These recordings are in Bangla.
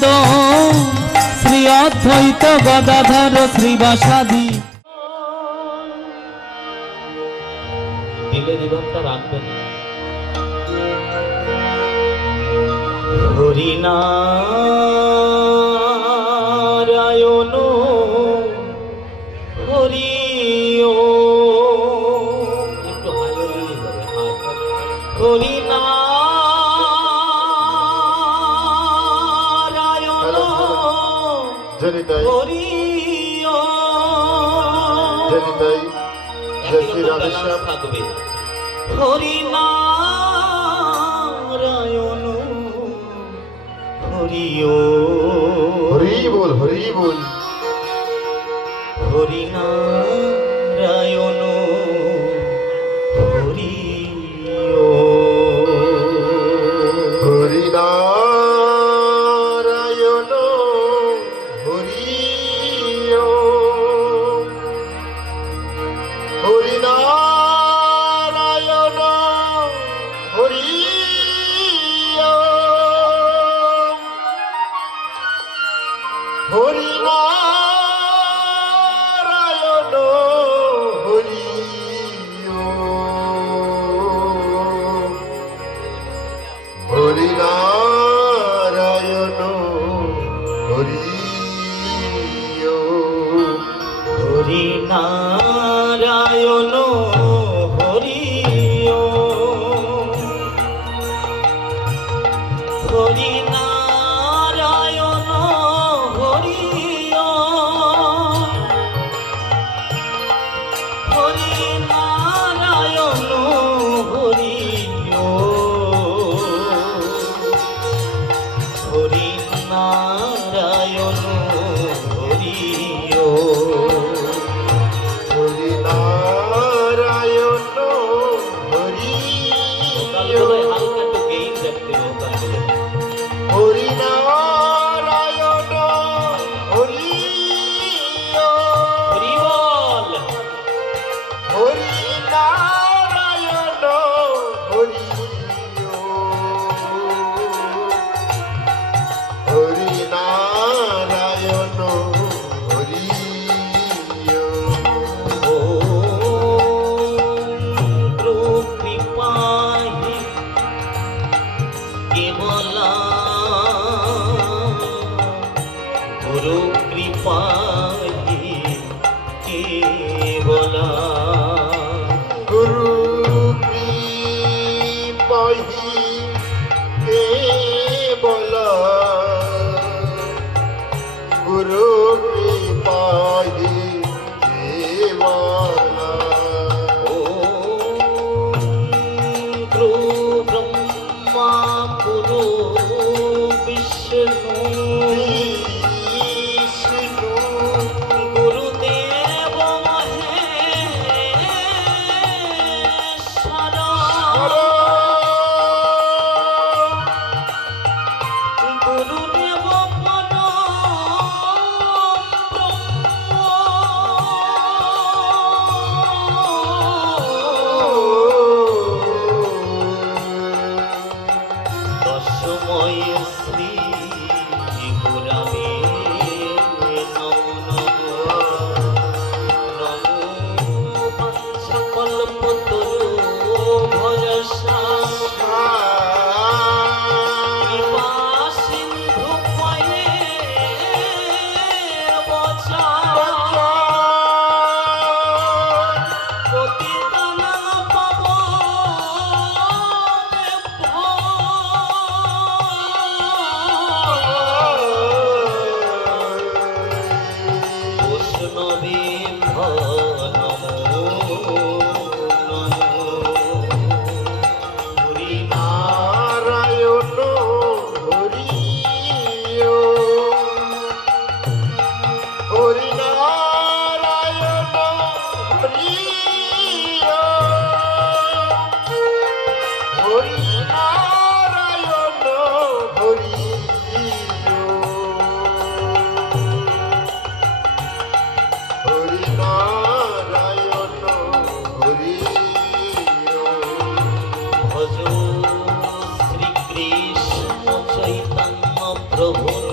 প্রেমানন্দ শ্রী অদ্বৈত গদাধর শ্রীবাসাদি। দিলে রিভাবটা রাখবেন। হরিনারায়ণ হরি ও, একটু হাই হলেই হবে। হাই হরিনারায়ণ হরি ও, থাকবে হরিনারায়ণ হরি ও, হরি বল হরি বল। হরিনারায়ণ হরি ও, হরিনারায়ণ হরি ও, হরিনারায়ণ হরি ও, হরিনারায়ণ হরি ও, হরিনারায়ণ হরি ও, হরিনারায়ণ হরি ও, হরিনারায়ণ হরি ও, হরিনারায়ণ হরি ও, হরিনারায়ণ হরি ও, হরিনারায়ণ হরি ও, হালকা একটু গেইন রাখতে হবে। হরিনারায়ণ হরি ও, হরি বল। হরিনারায়ণ হরি ও, হরিনারায়ণ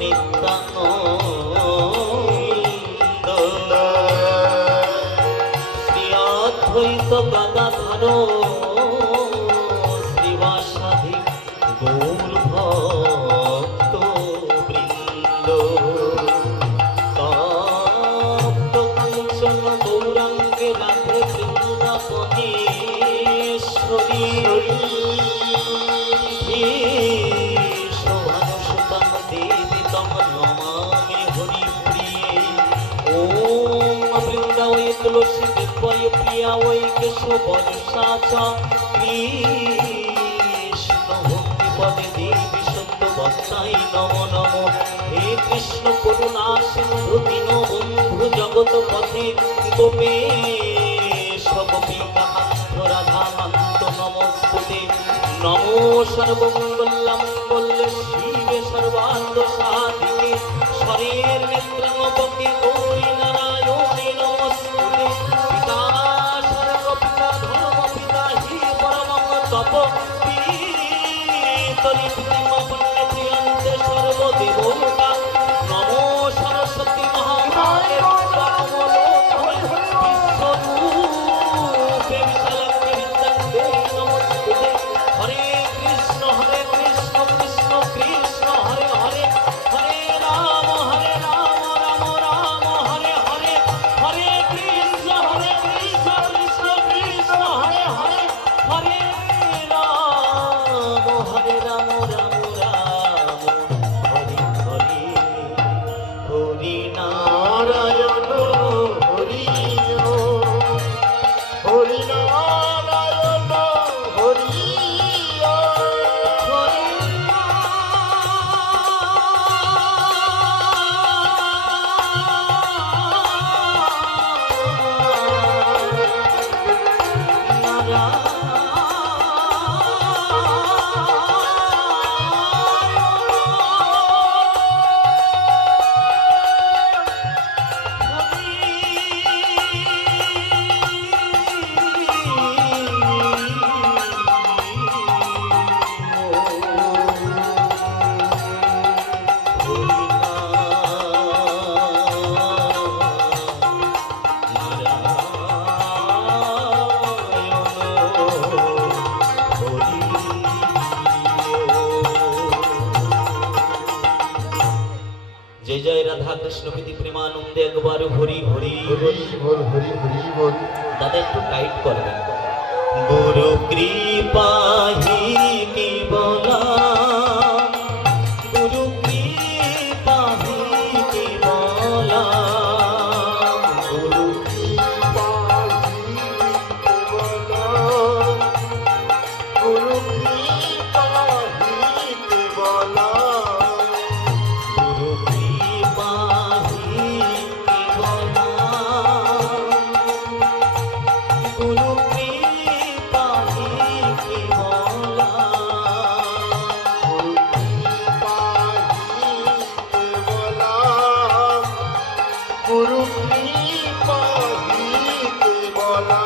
নিত্যানন্দ শ্রী অদ্বৈত গদাধর শ্রীবাসাদি গৌর ভক্ত বৃন্দ তপ্ত কাঞ্চন গৌরাঙ্গে রাধে বৃন্দাবনেশ্বরী শোভানুসুতম দেবী তম নমামি হরিপ্রিয়ে ওম বৃন্দাবৈ তুলসী দেবৈ প্রিয়া वै কেশবর্ষা চ কৃষ্ণ ভক্তি পদে দেবী সত্যবত্তাই নমো নমো হে কৃষ্ণ করুণা সিন্ধু দীন বন্ধু জগৎ পথে গোপেশ গোপিকাকান্ত রাধাকান্ত নমস্তুতে নমো সর্বমঙ্গলমঙ্গল শিবে সর্বার্থ সাধিকে স্বরের নেত্রঙ্গকে গৌরী নারায়ণী নমস্তুতে পিতা সর্বপিতা ধর্ম পিতা হি পরমং তপ পিতরি প্রেম পুণ্য প্রিয়ন্তে সর্বদেবতা নমো সরস্বতী মহামায়ে বিশ্বরূপে বিশালাঙ্গে বিদ্যাঙ্গে নমস্তুতে হরে কৃষ্ণ কৃষ্ণ কৃষ্ণ হরে হরে হরে রাম রাম রাম হরে হরে হরে কৃষ্ণ কৃষ্ণ কৃষ্ণ হরে হরে হরে রাম রাম রাম হরে হরে হরি নারায়ণ হরি হরি নারায়ণ হরি जय जय राधा कृष्ण प्रीति प्रेमानंदे একবার হরি হরি হরি বল হরি হরি বল দাদা একটু টাইট করবেন গুরু কৃপা হি কেবলাম গুরু কৃপা হি কেবলাম গুরু গুরু কৃপা হি কেবলাম গুরু কৃপা হি কেবলাম গুরু কৃপা দিতে বলা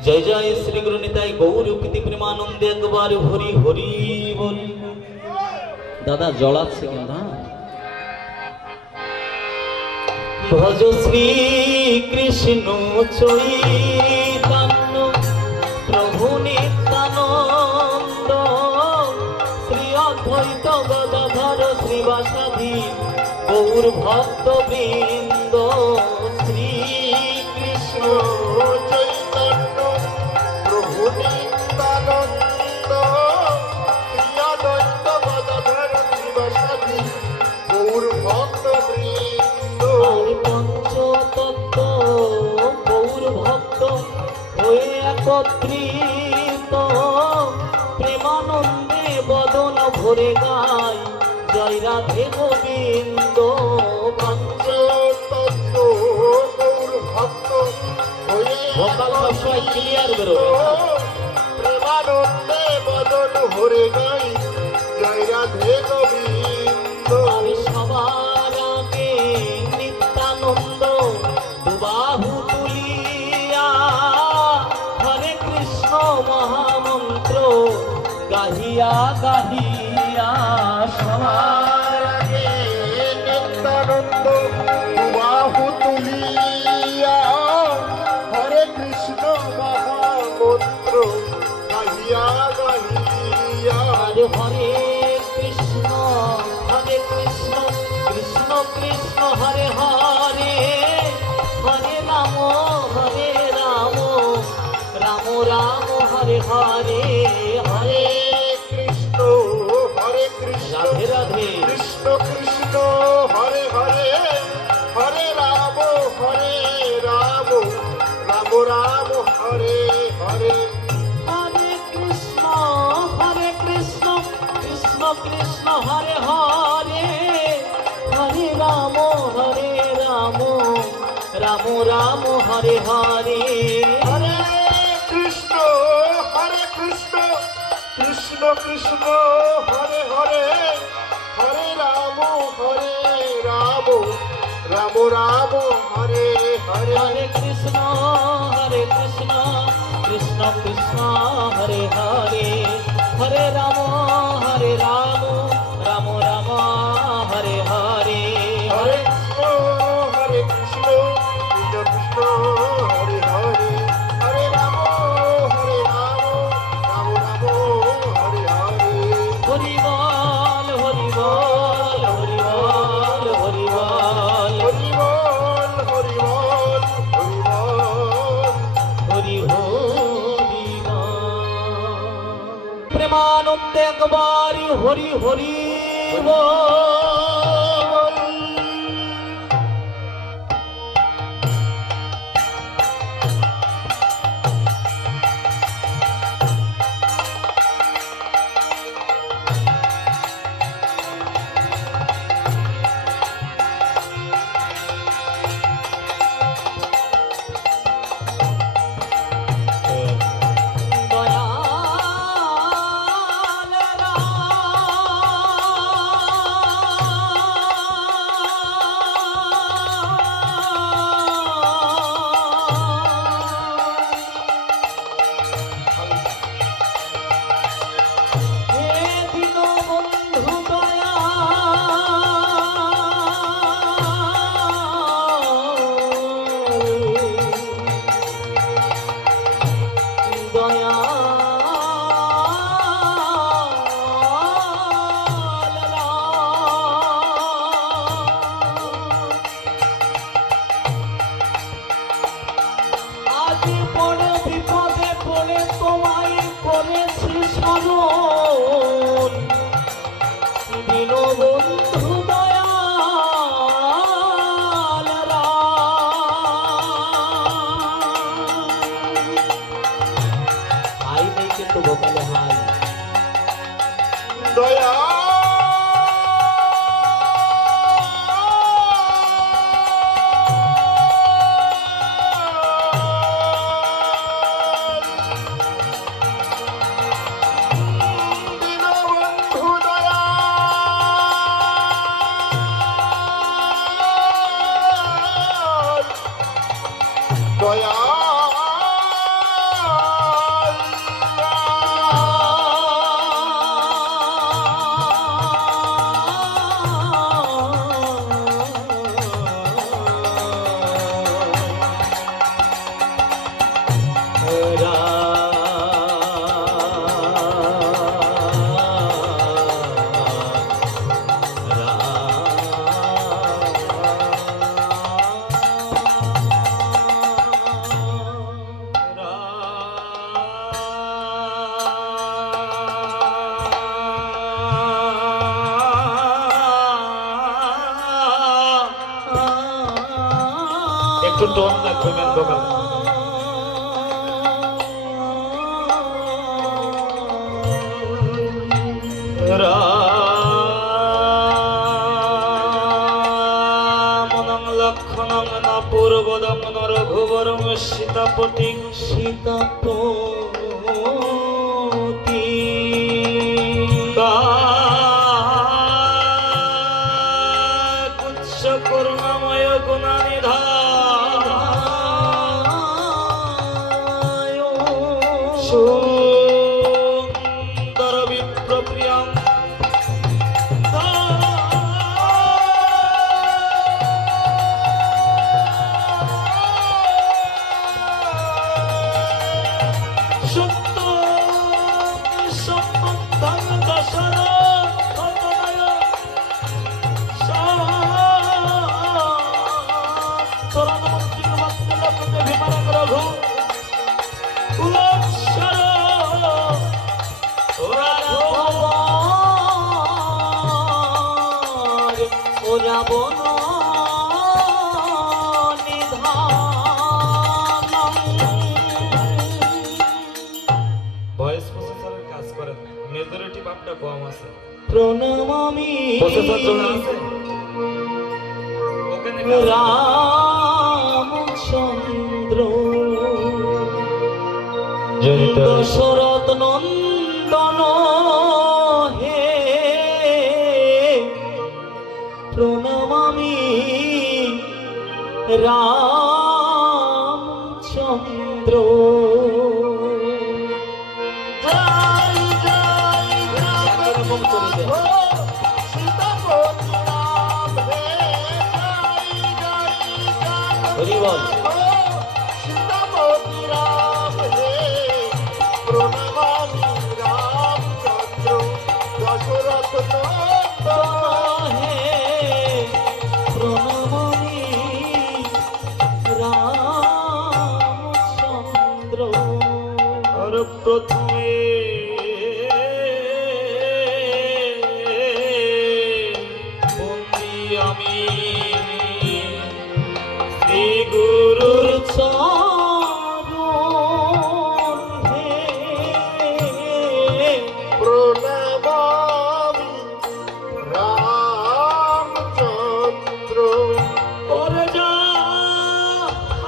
जय जय श्री गुरु निताई गौर प्रीति प्रेमानंदे একবার হরি হরি বল দাদা জড়াচ্ছে কিন্তু ভজ শ্রী কৃষ্ণ চৈতন্য প্রভু নিত্যানন্দ শ্রী অদ্বৈত গদাধর শ্রীবাসাদি গৌর ভক্ত বৃন্দ একত্রিত প্রেমানন্দে বদন ভরে গায় জয় রাধে গোবিন্দ পঞ্চতত্ত্ব গৌর ভক্ত হয়ে ভোকাল সবসময় ক্লিয়ার বেরোবে প্রেমানন্দে বদন ভরে গাই জয় রাধে গোবিন্দ। আমি সবার আগে নিত্যানন্দ দুবাহু তুলিয়া হরে কৃষ্ণ মহামন্ত্র গাহিয়া গাহিয়া সবার আগে নিত্যানন্দ বাহু তুলিয়া হরে কৃষ্ণ মহামন্ত্র গাহিয়া গাহিয়া হরে হরে কৃষ্ণ কৃষ্ণ কৃষ্ণ হরে হরে হরে রাম রাম রাম হরে হরে হরে কৃষ্ণ হরে কৃষ্ণ রাধে রাধে কৃষ্ণ কৃষ্ণ হরে হরে হরে রাম রাম রাম হরে হরে হরে কৃষ্ণ কৃষ্ণ কৃষ্ণ হরে হরে হরে রাম রাম রাম হরে হরে হরে কৃষ্ণ কৃষ্ণ কৃষ্ণ হরে হরে হরে রাম রাম রাম হরে হরে হরে কৃষ্ণ কৃষ্ণ কৃষ্ণ হরে হরে হরে রাম রাম রাম হরে হরে হরে কৃষ্ণ কৃষ্ণ হরে হরে হরে রাম রাম রাম হরে হরে হরি বল হরি বল হরি বল হরি বল হরি বল হরি বল হরি বল হরি প্রেমানন্দে একবার হরি হরি বল। দয়া দীনবন্ধু দয়া দয়া একটু টোন রাখবেন বাবা। রামনং লক্ষণং না পূর্বদং রঘুবরং সীতাপতি সীতাপতি কুচ্ছ করুণাময় গুণানিধায় সুন্দর বিপ্রপ্রিয়ং রাবণ ভয়েস প্রসেসরের কাজ করেন মেজরিটি বাপটা কম আছে প্রণমামি প্রসেসর জন্য আছে ওখানে রামচন্দ্র জনিত দশরথ নন্দন হে প্রণমামি রামচন্দ্র হরি বল হে প্রণমামি রামচন্দ্র আর প্রথমে বন্দি আমি শ্রী গুরুর চরণ হে রামচন্দ্র ওরে যা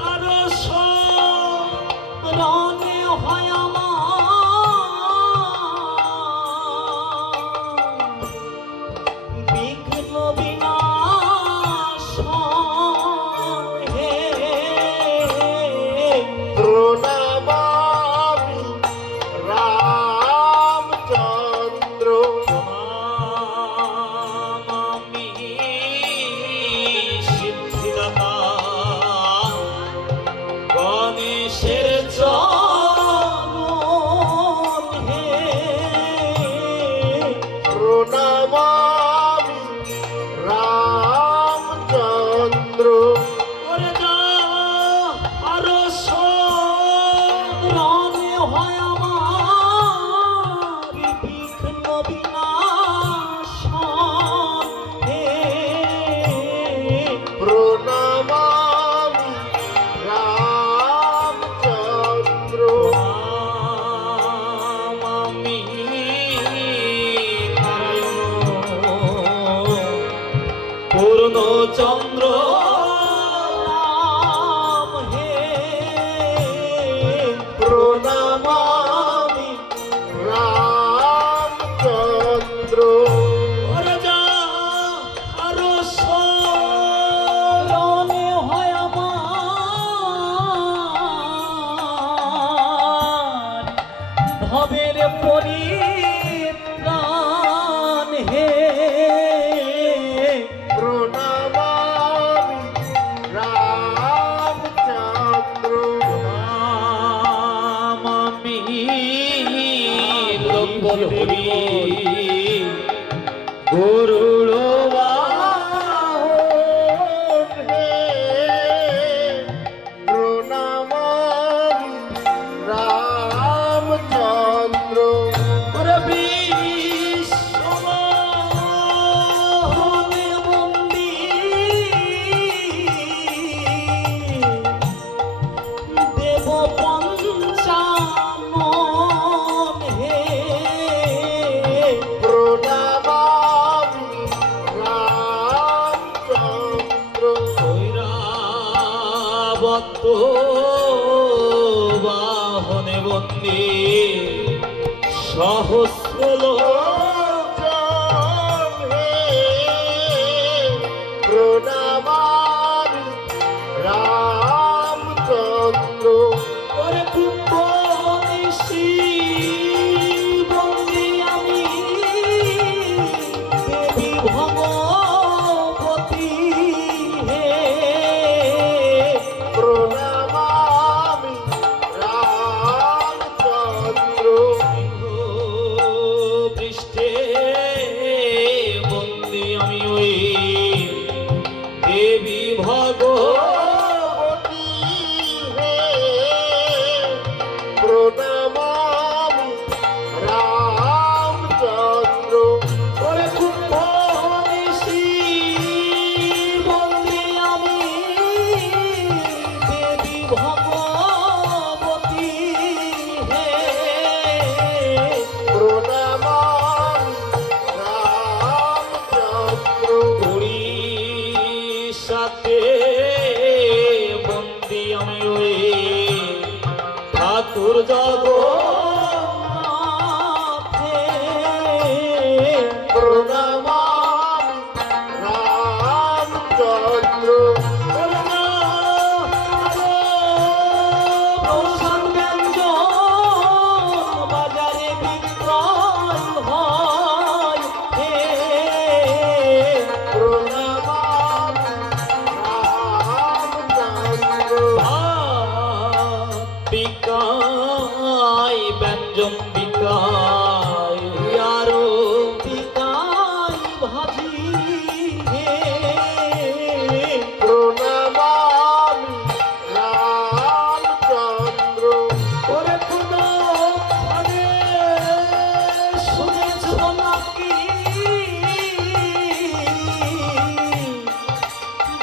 আর রণে হয় আমার বিঘ্ন বিনাশ হে প্রণমামি রামচন্দ্র আমি সিদ্ধিদাতা গণেশের চরণ হে প্রণমামি রামচন্দ্র ওরে যা আর রণে হয় আমার বিঘ্ন বিনাশ হে প্রণমামি রামচন্দ্র আমি নারায়ণ পূর্ণচন্দ্র রাম হে প্রণমামি রামচন্দ্র ওরে যা আর রণে হয় আমার ভবের পরিত্রাণ হে প্রণমামি বদ্ধ বাহনে বন্দী সহস্র লোক প্রণামান রামচন্দ্র ওরে কুম্ভ নিশি বন্দি আমি দেবী ভগবতী হে প্রণামামি রামচন্দ্র পৃষ্ঠে বন্দি আমি ওই দেবী ভগবতী হে প্রণামামি রামচন্দ্র ওরে কুম্ভ নিশি বন্দি আমি দেবী ভগবতী হে প্রণামামি রামচন্দ্র উড়িষ্যাতে বন্দি আমি ওই ঠাকুর জগন্নাথে প্রণামামি রামচন্দ্র প্রসাদ ব্যঞ্জন বাজারে বিক্রয় হয় হে প্রণামামি রামচন্দ্র বিকায় ব্যঞ্জন বিকায় আরো পিতাই ভাজি হে প্রণামামি রামচন্দ্র ওরে কোনো মানে শুনেছ নাকি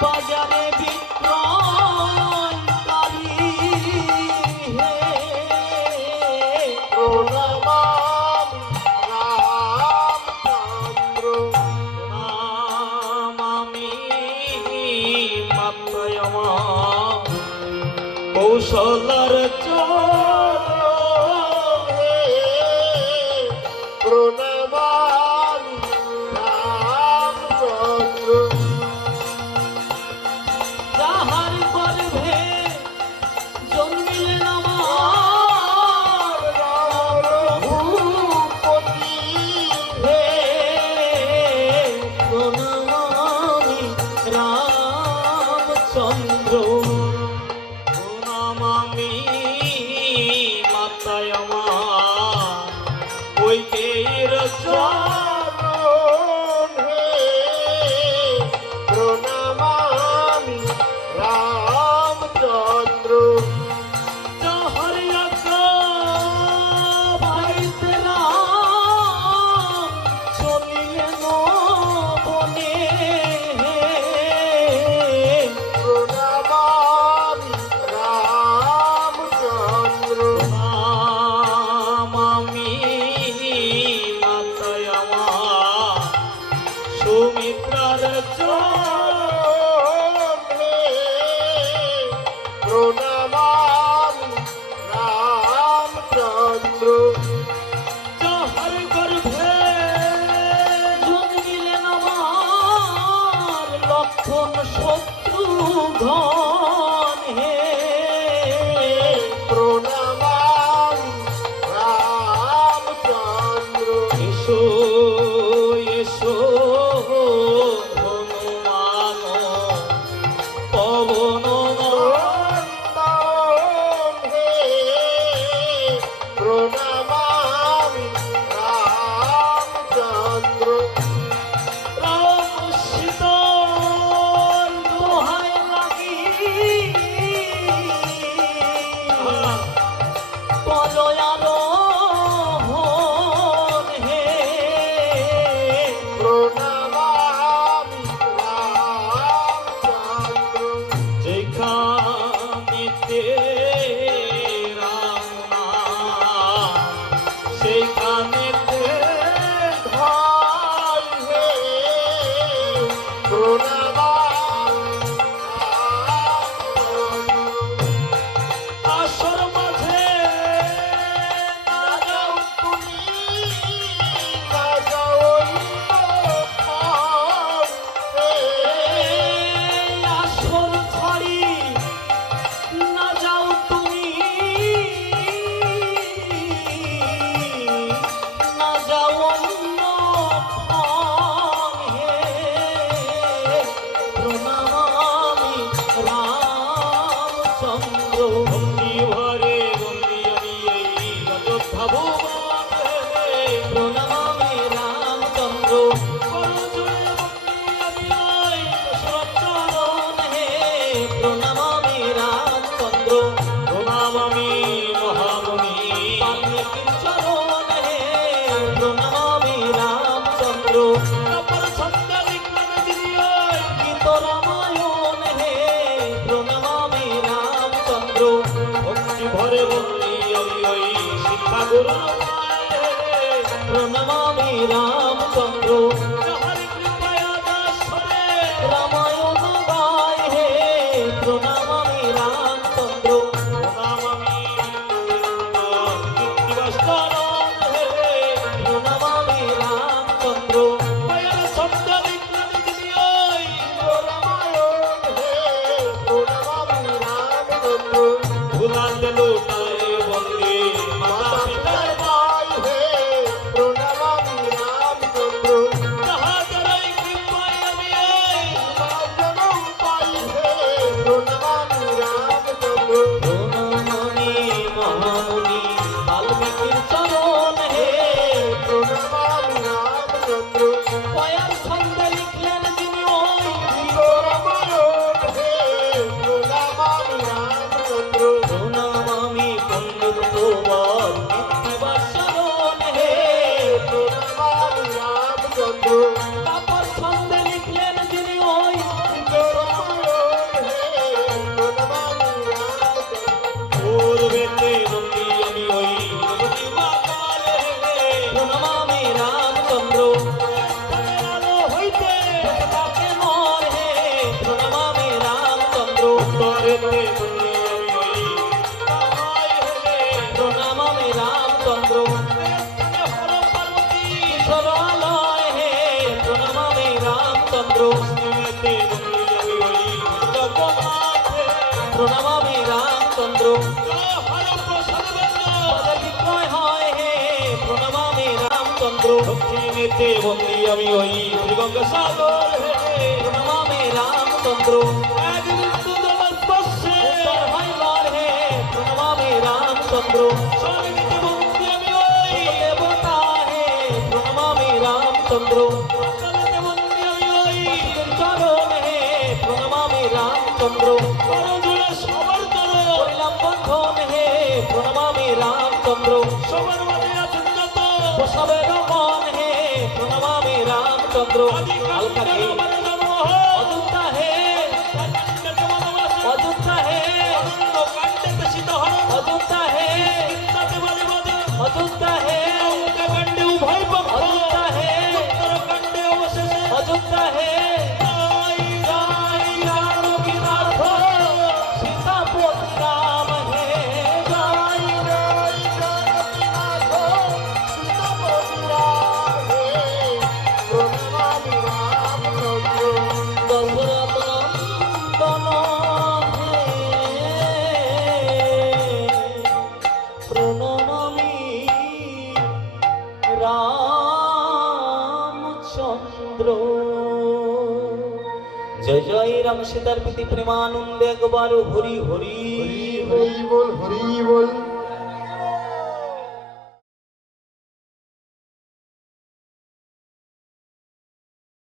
বাজারে বিক্রয়কারী হে প্রণামামি রামচন্দ্র নামামি মাত্রায় আমার কৌশলার চোর হে প্রণামামি রামচন্দ্র যাহার গর্ভে জন্মিলেন আমার রঘুপতি হে প্রণামি রামচন্দ্র নামামি শিক্ষা গুরু পায়ে প্রণমামি রামচন্দ্র যাহার কৃপায় দাসরে রামায়ণ গায় হে প্রণমামি রামচন্দ্র প্রণামামি কীর্তিবাস্তরণ হে প্রণমামি রামচন্দ্র পায়ের শব্দ বিজ্ঞান যিনি ওই রামায়ণ হে প্রণমামি রামচন্দ্র ভুলাল লোটায় বন্দে মাতা পিতার পাই হে প্রণমামি রামচন্দ্র তাহাদের কৃপায় আমি এই জনম পাই হে প্রণমামি রামচন্দ্র প্রণমামি মহামুনি বাল্মীকির চরণ হে প্রণমামি রামচন্দ্র পয়ার ছন্দে লিখলেন যিনি ওই রামায়ণ হে প্রণমামি রামচন্দ্র প্রণমামি পণ্ডিত তোবার কীর্তিবাসরণ হে প্রণমামি রামচন্দ্র তারপর ছন্দে লিখলেন যিনি ওই রামায়ণ হে প্রণমামি রামচন্দ্র পূর্বেতে বন্দি আমি ওই রঘুপতি মাতালে প্রণমামি রামচন্দ্র আলো হইতে তাকে মর হে প্রণমামি রামচন্দ্র উত্তরেতে বন্দি আমি ওই রামায় হেলে প্রণমামি রামচন্দ্র হর পার্বতী ঈশ্বরালয় হে প্রণমামি রামচন্দ্র পশ্চিমেতে বন্দি আমি ওই জগন্নাথে প্রণমামি রামচন্দ্র হর প্রসাদ বন্দ পদ বিক্রয় হয় হে প্রণমামি রামচন্দ্র দক্ষিণেতে বন্দি আমি ওই শ্রীগঙ্গা সাগর হে প্রণমামি রামচন্দ্র এক বিন্দু জলস্পর্শে উত্তর হইবার হে প্রণমামি রামচন্দ্র স্বর্গেতে বন্দি আমি ওই দেবতা হে প্রণমামি রামচন্দ্র পাতালেতে বন্দি আমি ওই চরণ হে প্রণমামি রামচন্দ্র করজুড়ে সবার তর করিলাম বন্ধন হে প্রণমামি রামচন্দ্র সবার মাঝে আছেন যত প্রসবের মন হে প্রণমামি রামচন্দ্র হালকা হে মানে জন্ম হয় অযোধ্যা হে কাণ্ডেতে বনবাসে অযোধ্যা হে অরণ্য কাণ্ডেতে সীতাহরণ অযোধ্যা হে চিন্তাতে বলে বধ অযোধ্যা হে লঙ্কা কাণ্ডে উভয় পক্ষ অযোধ্যা হে উত্তর কাণ্ডে অবশেষে অযোধ্যা হে জয় জয় রাম কিনার্থ সীতাপতি রাম হে জয় জয় জগন্নাথ সীতাপতি রাম হে প্রণমামি রামচন্দ্র দশরথ নন্দন হে প্রণমামি রামচন্দ্র জয় জয় রাম সীতার প্রীতি প্রেমানন্দে একবার হরি হরি হরি বল হরি বল